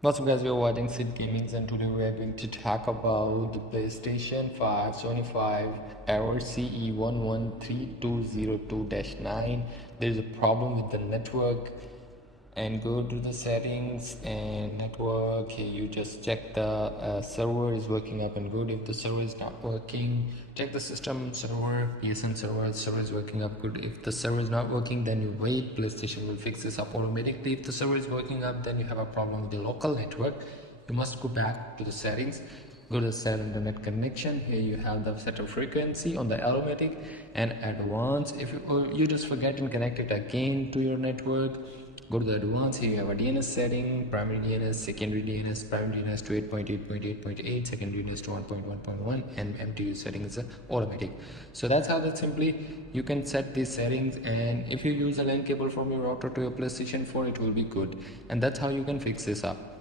What's up guys, we are watching Sid Gamings and today we are going to talk about the PlayStation 5 Sony 5 error CE-113202-9. There is a problem with the network, and go to the settings and network. Here you just check the server is working up and good. If the server is not working, check the system server, PSN server is working up good. If the server is not working, then you wait, PlayStation will fix this up automatically. If the server is working up, then you have a problem with the local network. You must go back to the settings, go to set internet connection. Here you have the setup frequency on the automatic and advanced. If you just forget and connect it again to your network, go to the advanced. Here you have a DNS setting, primary DNS, secondary DNS, primary DNS to 8.8.8.8, secondary DNS to 1.1.1, and MTU settings automatic. So that's how that simply you can set these settings, and if you use a LAN cable from your router to your PlayStation 4, it will be good, and that's how you can fix this up.